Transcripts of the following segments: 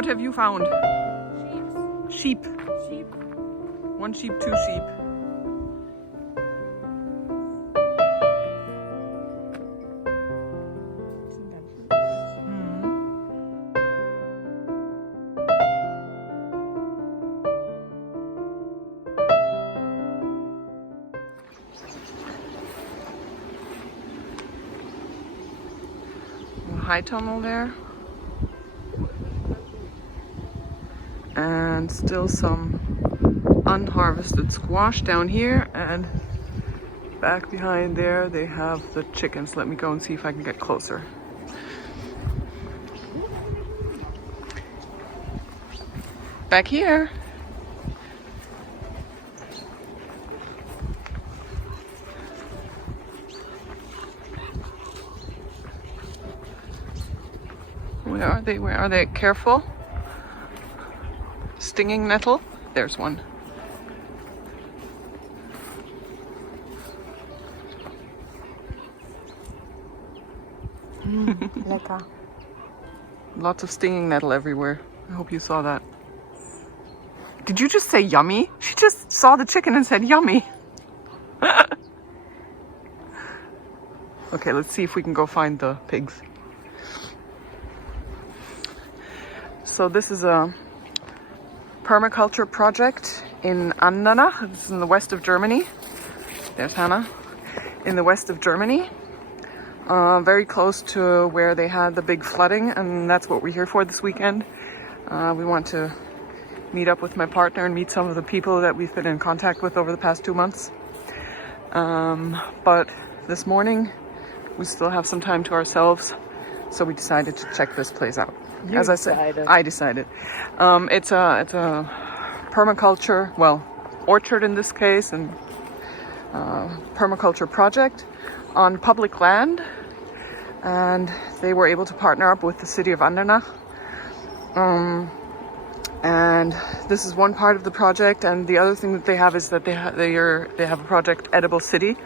What have you found? Sheep. Sheep. One sheep, two sheep. High tunnel there, and still some unharvested squash down here, and back behind there they have the chickens. Let me go and see if I can get closer. Back here. Where are they? Where are they? Careful. Stinging nettle. There's one. Lecker. Lots of stinging nettle everywhere. I hope you saw that. Did you just say yummy? She just saw the chicken and said yummy. Okay, let's see if we can go find the pigs. So this is a permaculture project in Andernach. This is in the west of Germany. There's Hannah. In the west of Germany. Very close to where they had the big flooding, and that's what we're here for this weekend. We want to meet up with my partner and meet some of the people that we've been in contact with over the past 2 months. But this morning we still have some time to ourselves, so we decided to check this place out. As I said, I decided. It's a permaculture, well, orchard in this case, and permaculture project on public land, and they were able to partner up with the city of Andernach. And this is one part of the project, and the other thing that they have is that they have a project Edible City.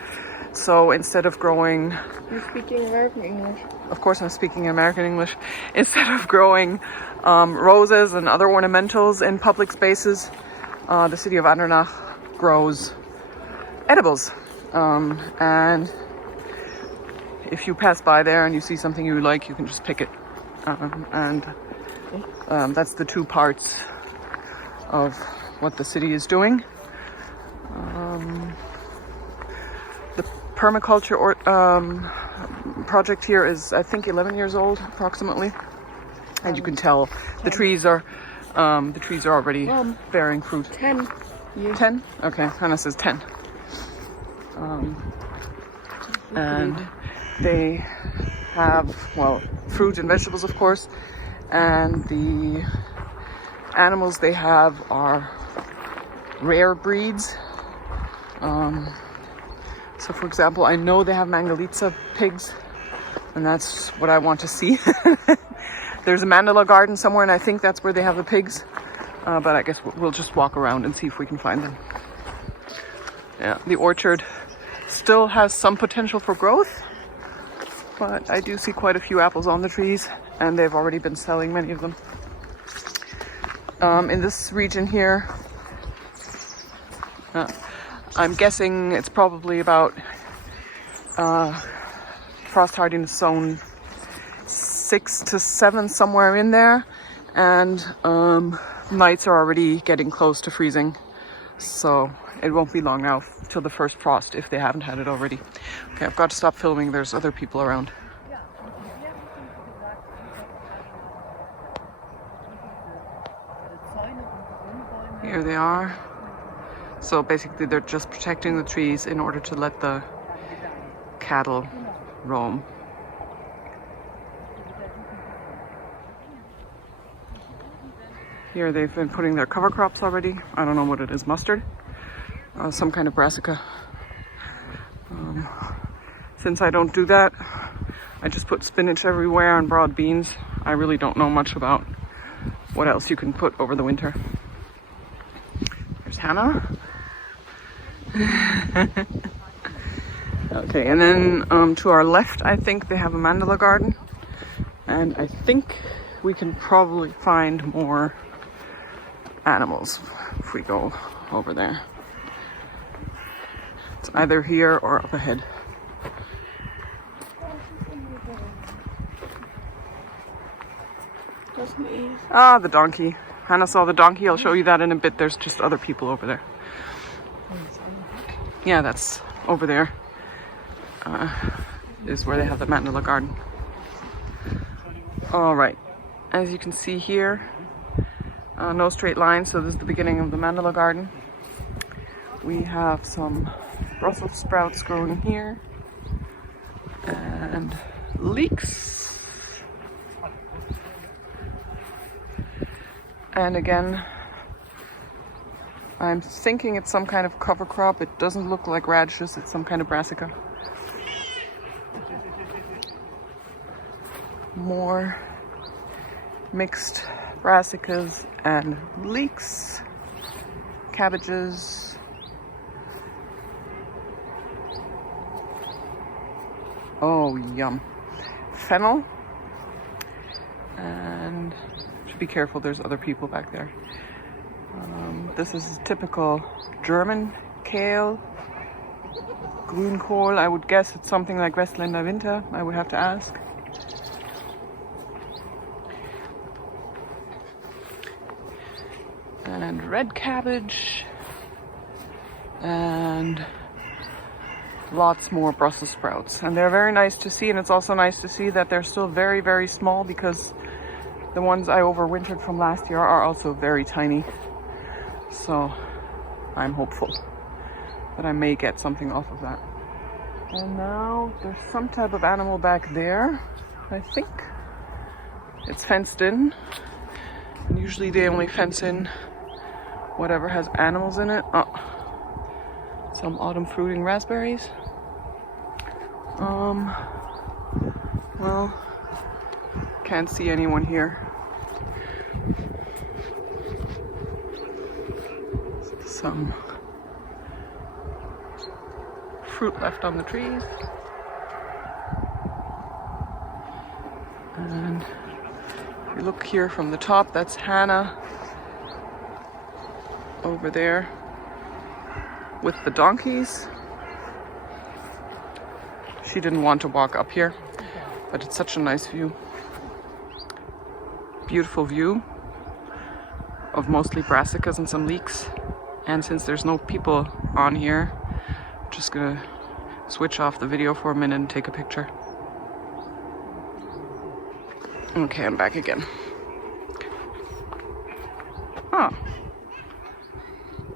So instead of growing... You're speaking American English. Of course I'm speaking American English. Instead of growing roses and other ornamentals in public spaces, the city of Andernach grows edibles. And if you pass by there and you see something you like, you can just pick it. That's the two parts of what the city is doing. The permaculture project here is, I think, 11 years old approximately, and you can tell the trees are already bearing fruit. 10 years. 10? Okay, Hannah says 10. And they have, well, fruit and vegetables, of course, and the animals they have are rare breeds. So for example, I know they have Mangalitsa pigs, and that's what I want to see. There's a Mandala Garden somewhere, and I think that's where they have the pigs. But I guess we'll just walk around and see if we can find them. Yeah, the orchard still has some potential for growth, but I do see quite a few apples on the trees, and they've already been selling many of them. In this region here, I'm guessing it's probably about frost hardiness zone 6 to 7, somewhere in there, and nights are already getting close to freezing, so it won't be long now till the first frost if they haven't had it already. Okay, I've got to stop filming. There's other people around. Here they are. So basically they're just protecting the trees in order to let the cattle roam. Here they've been putting their cover crops already. I don't know what it is, mustard? Some kind of brassica. Since I don't do that, I just put spinach everywhere and broad beans. I really don't know much about what else you can put over the winter. There's Hannah. Okay, and then to our left, I think they have a Mandala Garden. And I think we can probably find more animals if we go over there. It's either here or up ahead. Ah, the donkey. Hannah saw the donkey. I'll show you that in a bit. There's just other people over there. Yeah, that's over there. Is where they have the Mandala Garden. All right, as you can see here, no straight line, so this is the beginning of the Mandala Garden. We have some Brussels sprouts growing here and leeks. And again, I'm thinking it's some kind of cover crop. It doesn't look like radishes, it's some kind of brassica. More mixed brassicas and leeks, cabbages. Oh, yum. Fennel. And should be careful, there's other people back there. This is typical German kale. Grünkohl, I would guess it's something like Westländer Winter. I would have to ask. And red cabbage. And lots more Brussels sprouts. And they're very nice to see, and it's also nice to see that they're still very, very small, because the ones I overwintered from last year are also very tiny. So I'm hopeful that I may get something off of that. And now there's some type of animal back there, I think. It's fenced in. And usually they only fence in whatever has animals in it. Oh, some autumn fruiting raspberries. Well, can't see anyone here. Some fruit left on the trees. And if you look here from the top, that's Hannah over there with the donkeys. She didn't want to walk up here, but it's such a nice view. Beautiful view of mostly brassicas and some leeks. And since there's no people on here, I'm just gonna switch off the video for a minute and take a picture. Okay, I'm back again. Ah,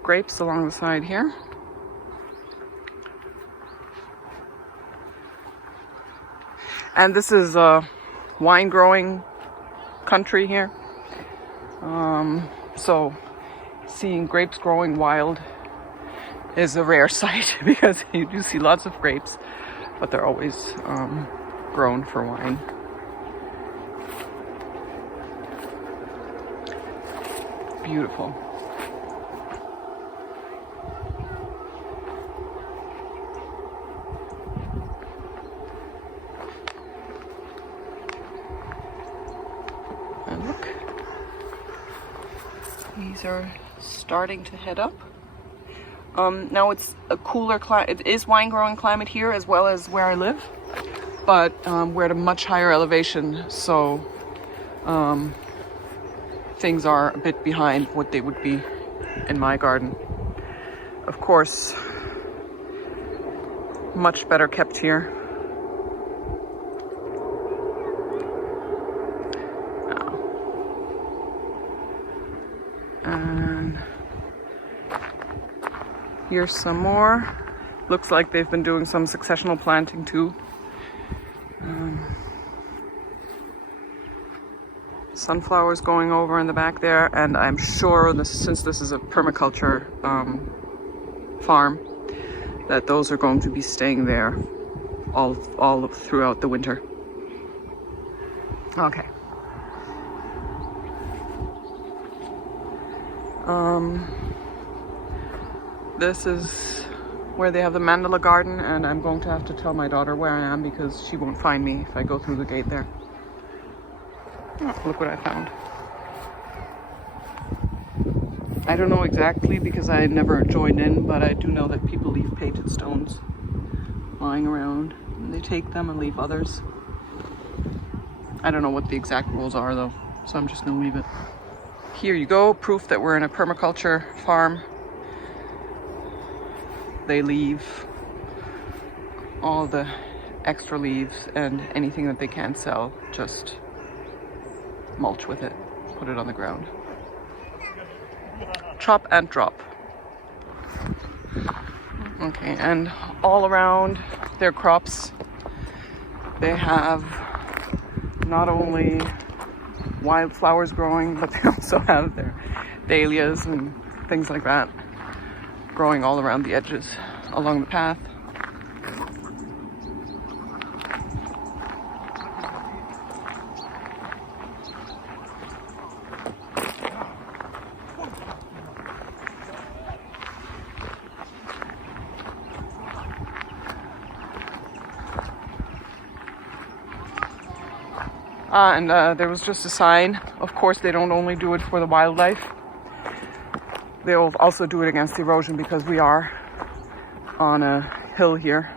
grapes along the side here. And this is a wine growing country here. So seeing grapes growing wild is a rare sight, because you do see lots of grapes, but they're always grown for wine. Beautiful. And look, these are starting to head up. Now it's a cooler climate. It is wine growing climate here as well as where I live, but we're at a much higher elevation, so things are a bit behind what they would be in my garden. Of course, much better kept here. And here's some more. Looks like they've been doing some successional planting too. Sunflowers going over in the back there, and I'm sure since this is a permaculture farm, that those are going to be staying there all throughout the winter. Okay. This is where they have the Mandala Garden, and I'm going to have to tell my daughter where I am because she won't find me if I go through the gate there. Oh, look what I found. I don't know exactly because I never joined in, but I do know that people leave painted stones lying around and they take them and leave others. I don't know what the exact rules are though, so I'm just gonna leave it. Here you go, proof that we're in a permaculture farm. They leave all the extra leaves and anything that they can't sell, just mulch with it, put it on the ground. Chop and drop. Okay, and all around their crops, they have not only wildflowers growing, but they also have their dahlias and things like that growing all around the edges along the path. And there was just a sign. Of course, they don't only do it for the wildlife. They'll also do it against erosion because we are on a hill here,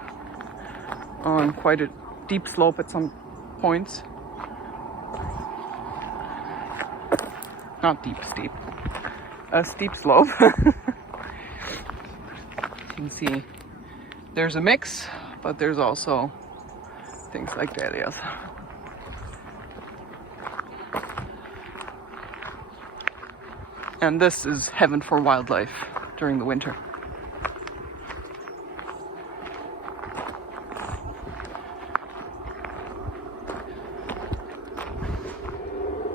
on quite a deep slope at some points. Not deep, steep. A steep slope. You can see there's a mix, but there's also things like dahlias. And this is heaven for wildlife during the winter.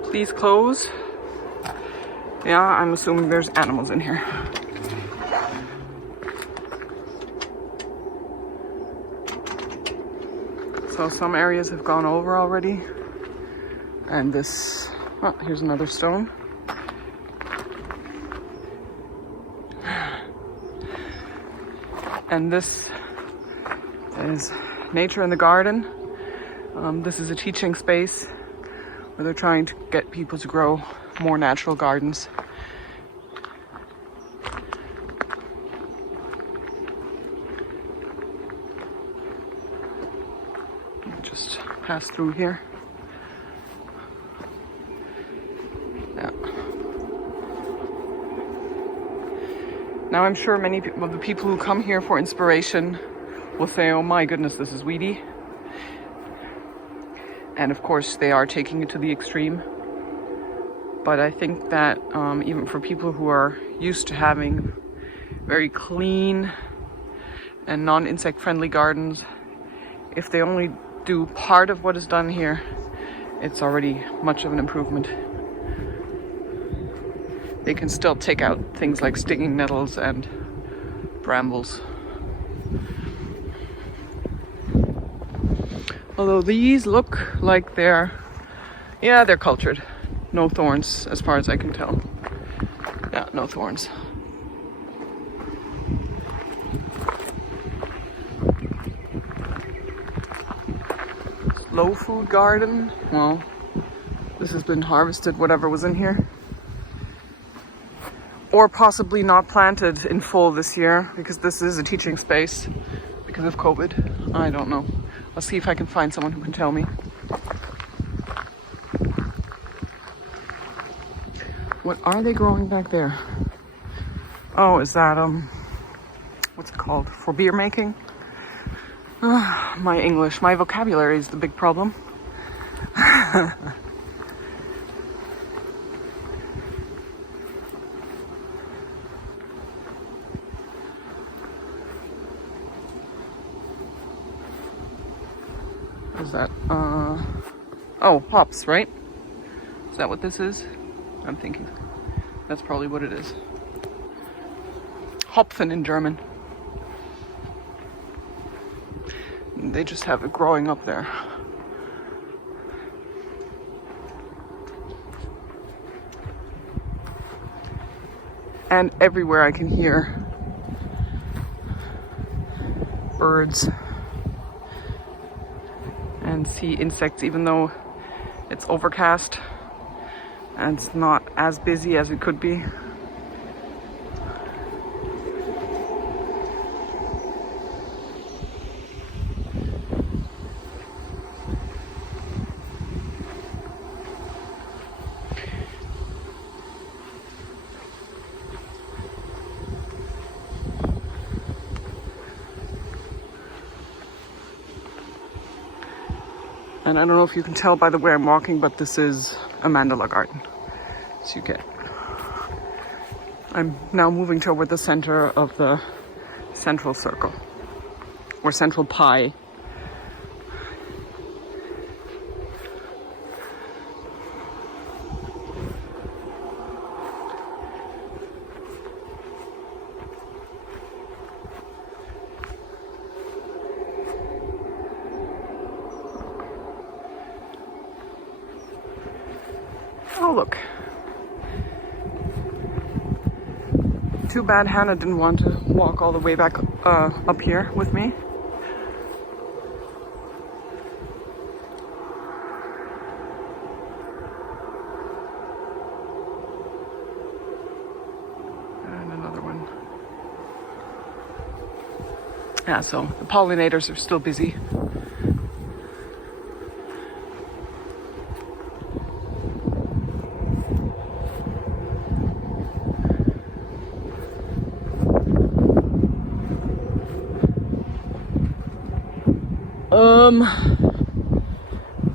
Please close. Yeah, I'm assuming there's animals in here. So some areas have gone over already. And this, oh, here's another stone. And this is Nature in the Garden. This is a teaching space where they're trying to get people to grow more natural gardens. Just pass through here. Yeah. Now I'm sure many of the people who come here for inspiration will say, oh my goodness, this is weedy. And of course they are taking it to the extreme. But I think that even for people who are used to having very clean and non-insect friendly gardens, if they only do part of what is done here, it's already much of an improvement. They can still take out things like stinging nettles and brambles. Although these look like they're cultured. No thorns as far as I can tell. Yeah, no thorns. Slow food garden. Well, this has been harvested, whatever was in here. Or possibly not planted in full this year because this is a teaching space because of COVID. I don't know. I'll see if I can find someone who can tell me. What are they growing back there? Oh, is that, what's it called? For beer making? My English, my vocabulary is the big problem. Is that, oh, hops, right? Is that what this is? I'm thinking that's probably what it is. Hopfen in German. They just have it growing up there. And everywhere I can hear birds and see insects, even though it's overcast. and it's not as busy as it could be. And I don't know if you can tell by the way I'm walking, but this is a Mandala Garden. So I'm now moving toward the center of the central circle, or central pie. Oh, look. Too bad Hannah didn't want to walk all the way back up here with me. And another one. Yeah, so the pollinators are still busy.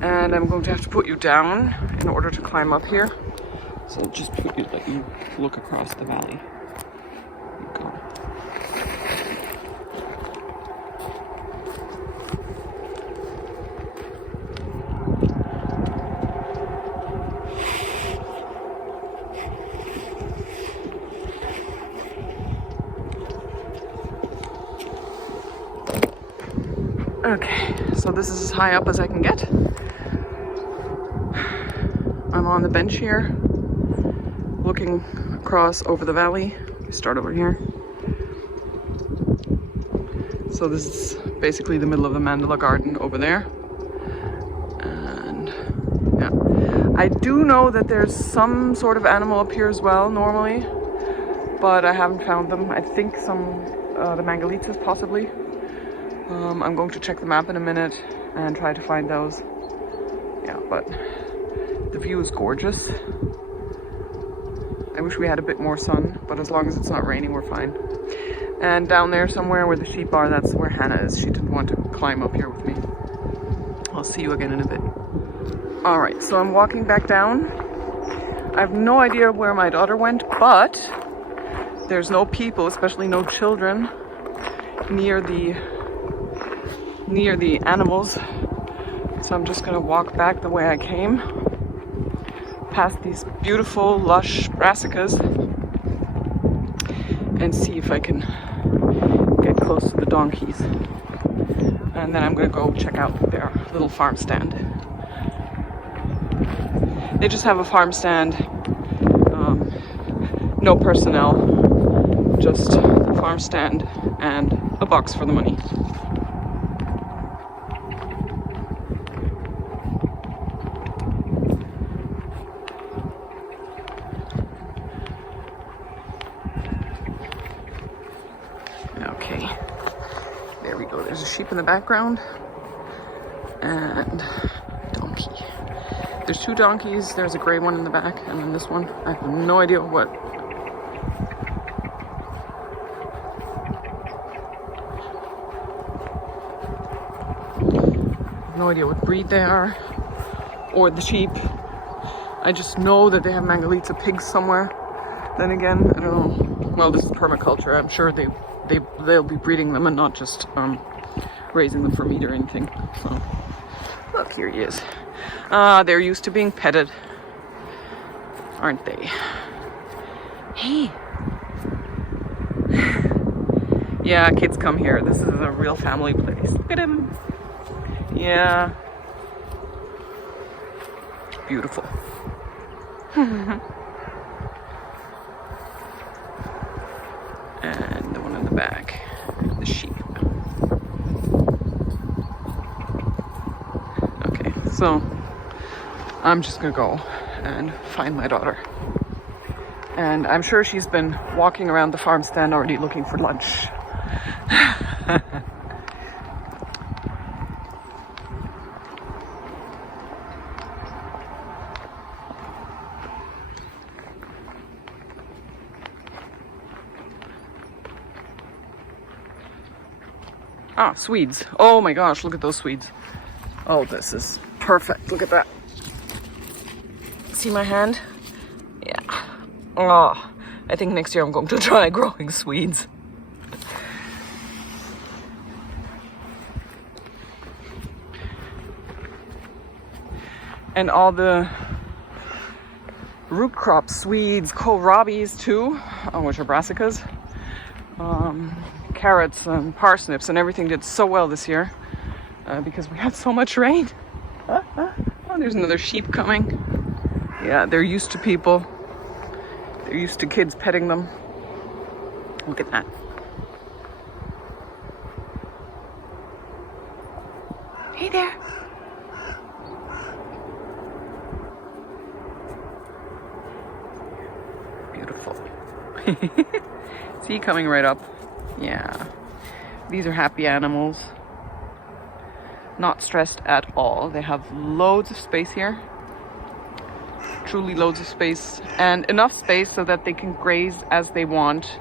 And I'm going to have to put you down in order to climb up here. So just let you look across the valley. There you go. Okay, so this is as high up as I can get. I'm on the bench here, looking across over the valley. We start over here. So this is basically the middle of the Mandala Garden over there. And yeah, I do know that there's some sort of animal up here as well normally, but I haven't found them. I think the mangalitas possibly. I'm going to check the map in a minute and try to find those. Yeah, but the view is gorgeous. I wish we had a bit more sun, but as long as it's not raining, we're fine. And down there somewhere where the sheep are, that's where Hannah is. She didn't want to climb up here with me. I'll see you again in a bit. All right, so I'm walking back down. I have no idea where my daughter went, but there's no people, especially no children, near the animals. So I'm just gonna walk back the way I came, past these beautiful lush brassicas, and see if I can get close to the donkeys. And then I'm gonna go check out their little farm stand. They just have a farm stand, no personnel, just the farm stand and a box for the money. Okay, there we go. There's a sheep in the background and donkey. There's two donkeys. There's a gray one in the back, and then this one. I have no idea what. No idea what breed they are, or the sheep. I just know that they have mangalitsa pigs somewhere. Then again, I don't know. Well, this is permaculture. I'm sure they'll be breeding them and not just raising them for meat or anything. So, look, here he is. They're used to being petted, aren't they? Hey. Yeah, kids come here. This is a real family place. Look at him. Yeah. Beautiful. And the one in the back, the sheep. Okay, so I'm just gonna go and find my daughter. And I'm sure she's been walking around the farm stand already looking for lunch. Ah, Swedes. Oh my gosh, look at those Swedes. Oh, this is perfect. Look at that. See my hand? Yeah. Oh, I think next year I'm going to try growing Swedes. And all the root crops, Swedes, kohlrabis too, which are brassicas. Carrots and parsnips and everything did so well this year because we had so much rain. Oh, there's another sheep coming. Yeah, they're used to people. They're used to kids petting them. Look at that. Hey there. Beautiful. See, coming right up. Yeah, these are happy animals. Not stressed at all. They have loads of space here. Truly loads of space. And enough space so that they can graze as they want.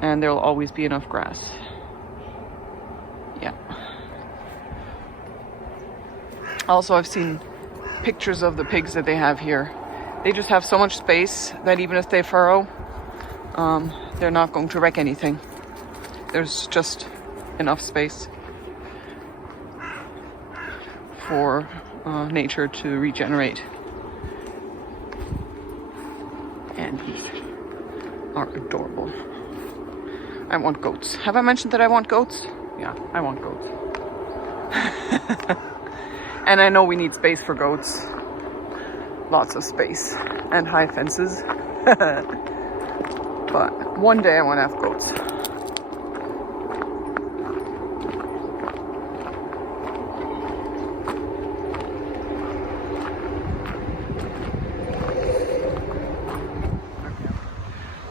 And there'll always be enough grass. Yeah. Also, I've seen pictures of the pigs that they have here. They just have so much space that even if they furrow, they're not going to wreck anything. There's just enough space for nature to regenerate. And these are adorable. I want goats. Have I mentioned that I want goats? Yeah, I want goats. And I know we need space for goats. Lots of space and high fences. But one day I want to have goats.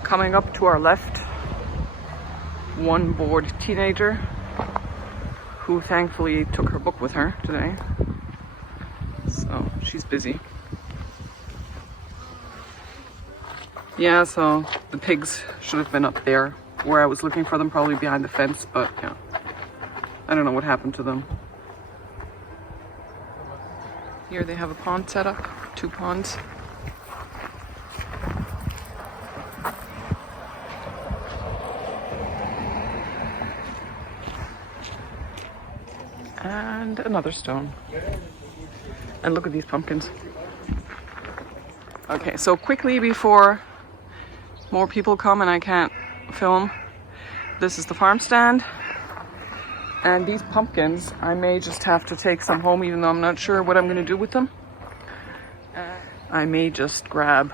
Coming up to our left, one bored teenager who thankfully took her book with her today. So she's busy. Yeah, so the pigs should have been up there where I was looking for them, probably behind the fence, but yeah, I don't know what happened to them. Here they have a pond set up, 2 ponds. And another stone. And look at these pumpkins. Okay, so quickly before more people come and I can't film, this is the farm stand. And these pumpkins, I may just have to take some home, even though I'm not sure what I'm going to do with them. I may just grab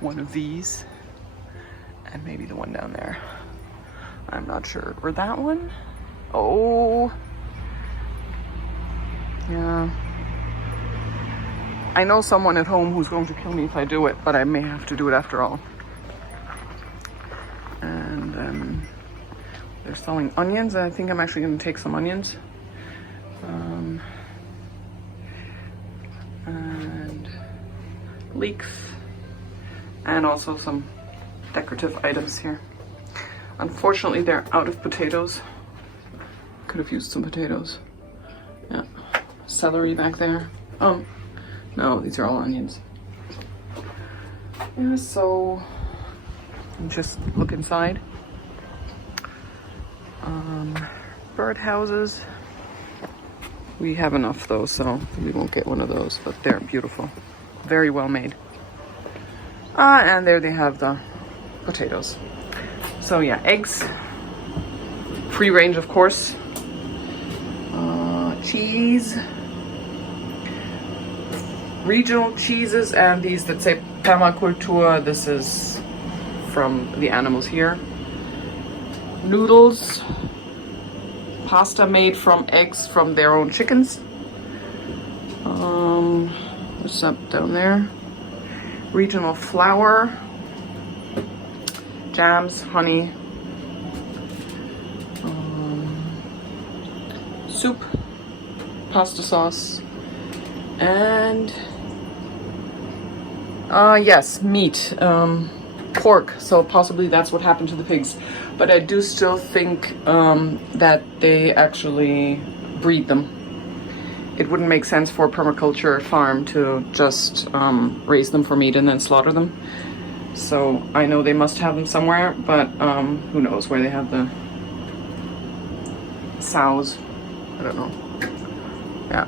one of these and maybe the one down there. I'm not sure. Or that one? Oh. Yeah. I know someone at home who's going to kill me if I do it, but I may have to do it after all. And they're selling onions. I think I'm actually going to take some onions. And leeks. And also some decorative items here. Unfortunately, they're out of potatoes. Could have used some potatoes. Yeah. Celery back there. No, these are all onions. Yeah, so just look inside. Bird houses. We have enough though, so we won't get one of those, but they're beautiful. Very well made. And there they have the potatoes. So yeah, eggs. Free range, of course. Cheese. Regional cheeses, and these that say Permaculture. This is from the animals here. Noodles. pasta made from eggs from their own chickens. What's up down there? Regional flour, jams, honey, soup, pasta sauce, and yes, meat, pork. So possibly that's what happened to the pigs. But I do still think that they actually breed them. It wouldn't make sense for a permaculture farm to just raise them for meat and then slaughter them. So I know they must have them somewhere, but who knows where they have the sows. I don't know. Yeah.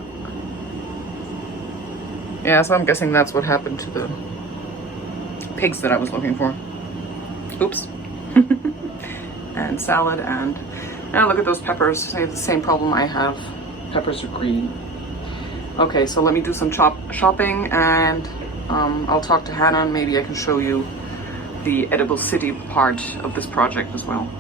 Yeah, so I'm guessing that's what happened to the pigs that I was looking for. Oops. And salad, and look at those peppers. They have the same problem I have. Peppers are green. Okay, so let me do some shopping, and I'll talk to Hannah, and maybe I can show you the edible city part of this project as well.